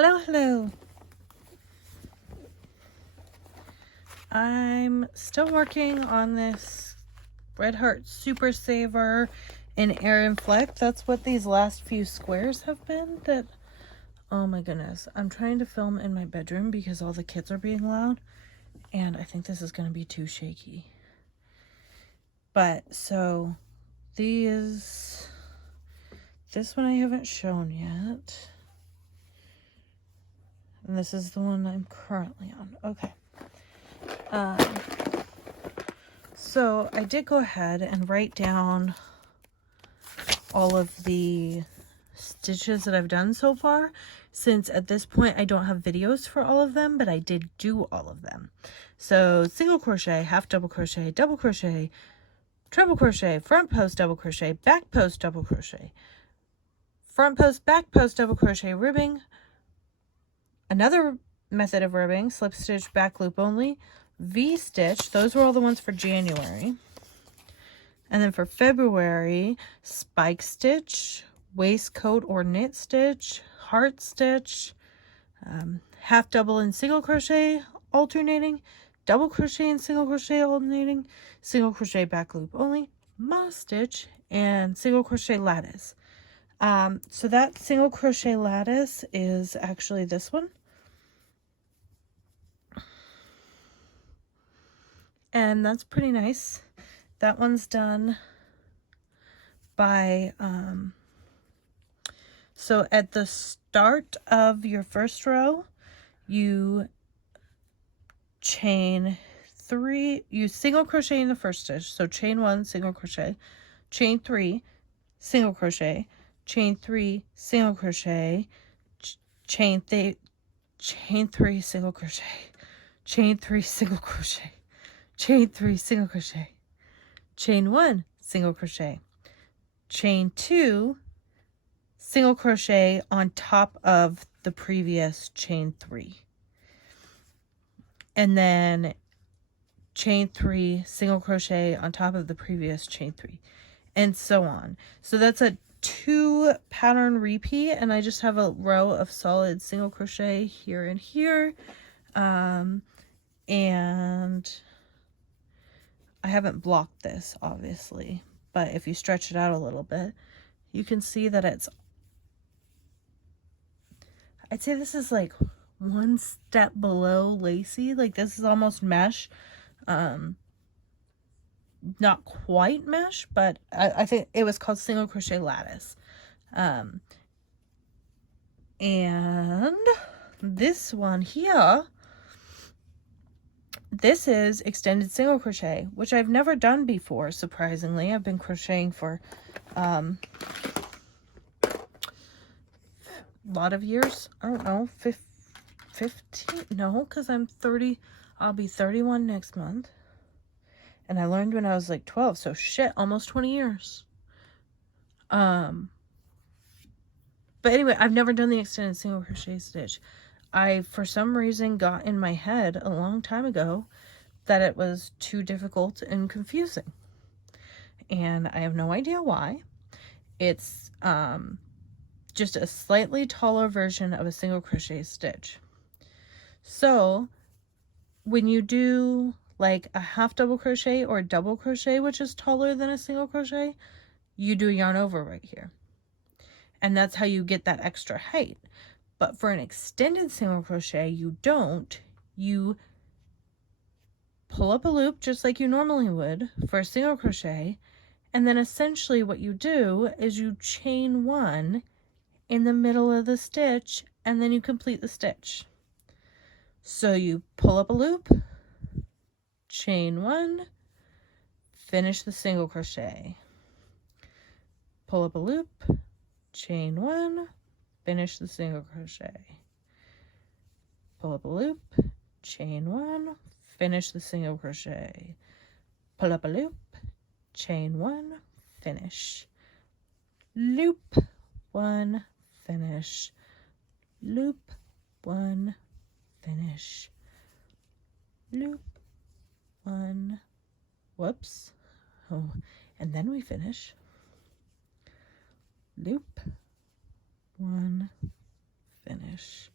Hello, hello. I'm still working on this Red Heart Super Saver in Air and Fleck. That's what these last few squares have been. Oh my goodness. I'm trying to film in my bedroom because all the kids are being loud. And I think this is going to be too shaky. But, so, this one I haven't shown yet. And this is the one I'm currently on. Okay. So I did go ahead and write down all of the stitches that I've done so far, since at this point I don't have videos for all of them, but I did do all of them. So single crochet, half double crochet, double crochet, treble crochet, front post double crochet, back post double crochet, front post, back post double crochet, ribbing, another method of ribbing, slip stitch, back loop only, V-stitch. Those were all the ones for January. And then for February, spike stitch, waistcoat or knit stitch, heart stitch, half double and single crochet alternating, double crochet and single crochet alternating, single crochet back loop only, moss stitch, and single crochet lattice. So that single crochet lattice is actually this one. And that's pretty nice. That one's done by, so at the start of your first row, you chain 3, you single crochet in the first stitch. So chain 1, single crochet, chain 3, single crochet, chain 3, single crochet, chain 3, single crochet, chain 3, single crochet, chain 3, single crochet, chain 1, single crochet, chain 2, single crochet on top of the previous chain 3, and then chain 3, single crochet on top of the previous chain 3, and so on. So that's a 2 pattern repeat, and I just have a row of solid single crochet here and here, and I haven't blocked this obviously, but if you stretch it out a little bit, you can see that it's, I'd say this is like one step below lacy. Like this is almost mesh. Not quite mesh, but I think it was called single crochet lattice. And this one here, this is extended single crochet, which I've never done before, surprisingly. I've been crocheting for a lot of years. I don't know, 15? No, because I'm 30. I'll be 31 next month. And I learned when I was like 12, so shit, almost 20 years. But anyway, I've never done the extended single crochet stitch. I, for some reason, got in my head a long time ago that it was too difficult and confusing. And I have no idea why. It's just a slightly taller version of a single crochet stitch. So when you do like a half double crochet or double crochet, which is taller than a single crochet, you do a yarn over right here. And that's how you get that extra height. But for an extended single crochet, you don't. You pull up a loop just like you normally would for a single crochet, and then essentially what you do is you chain 1 in the middle of the stitch, and then you complete the stitch. So you pull up a loop, chain 1, finish the single crochet, pull up a loop, chain 1, finish the single crochet, pull up a loop, chain 1, finish the single crochet, pull up a loop, chain 1, finish, loop 1, finish, loop 1, finish, loop 1, whoops, oh, and then we finish, loop 1, finish,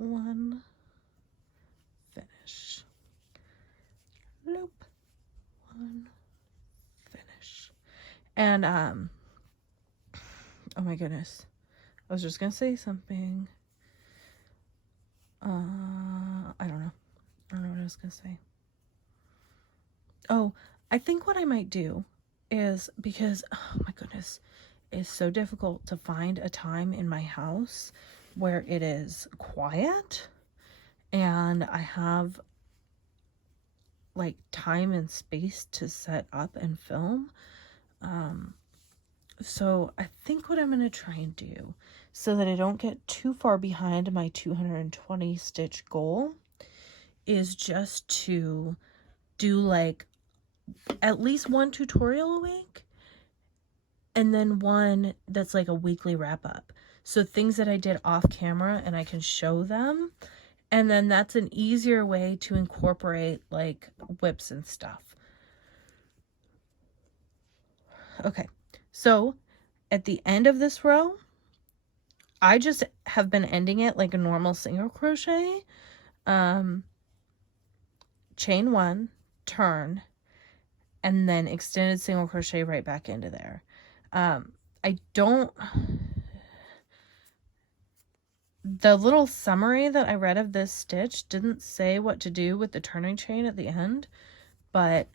1, finish, loop, 1, finish. And oh my goodness, I was just gonna say something. I don't know what I was gonna say. Oh, I think what I might do is, because oh my goodness, it's so difficult to find a time in my house where it is quiet and I have like time and space to set up and film. So I think what I'm going to try and do, so that I don't get too far behind my 220 stitch goal, is just to do like at least one tutorial a week, and then one that's like a weekly wrap up. So things that I did off camera and I can show them. And then that's an easier way to incorporate like whips and stuff. Okay, so at the end of this row, I just have been ending it like a normal single crochet. Chain 1, turn, and then extended single crochet right back into there. The little summary that I read of this stitch didn't say what to do with the turning chain at the end, but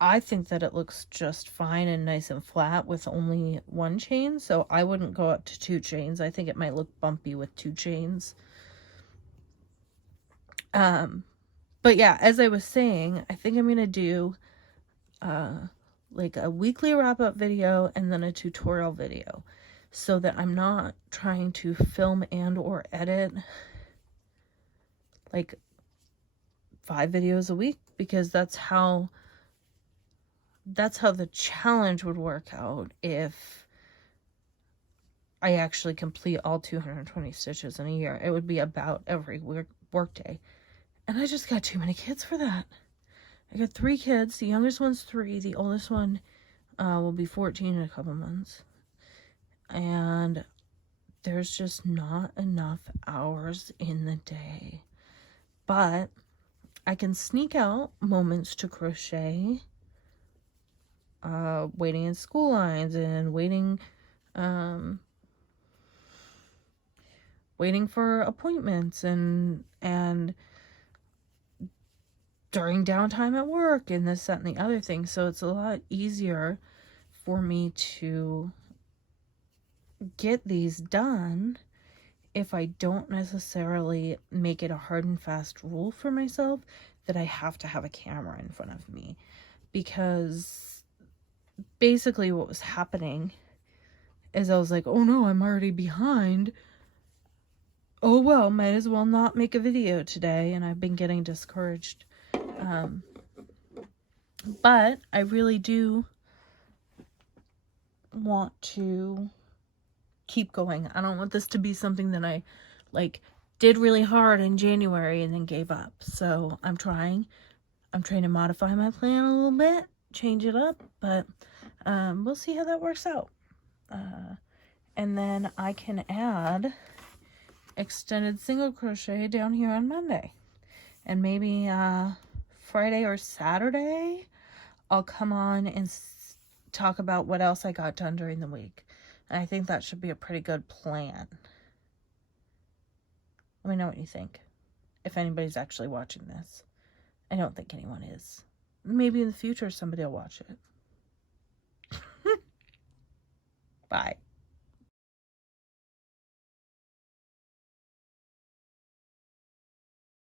I think that it looks just fine and nice and flat with only 1 chain, so I wouldn't go up to 2 chains. I think it might look bumpy with 2 chains. But yeah, as I was saying, I think I'm going to do like a weekly wrap-up video and then a tutorial video, so that I'm not trying to film and or edit like 5 videos a week, because that's how the challenge would work out if I actually complete all 220 stitches in a year. It would be about every work day. And I just got too many kids for that. I got 3 kids. The youngest one's 3. The oldest one will be 14 in a couple months. And there's just not enough hours in the day. But I can sneak out moments to crochet, waiting in school lines and waiting for appointments and during downtime at work and this, that, and the other thing. So it's a lot easier for me to get these done if I don't necessarily make it a hard and fast rule for myself that I have to have a camera in front of me. Because basically what was happening is I was like, oh no, I'm already behind. Oh well, might as well not make a video today. And I've been getting discouraged. But I really do want to keep going. I don't want this to be something that I like did really hard in January and then gave up. So I'm trying to modify my plan a little bit, change it up, but we'll see how that works out. And then I can add extended single crochet down here on Monday, and maybe Friday or Saturday I'll come on and talk about what else I got done during the week. And I think that should be a pretty good plan. Let me know what you think, if anybody's actually watching this. I don't think anyone is. Maybe in the future somebody will watch it. Bye.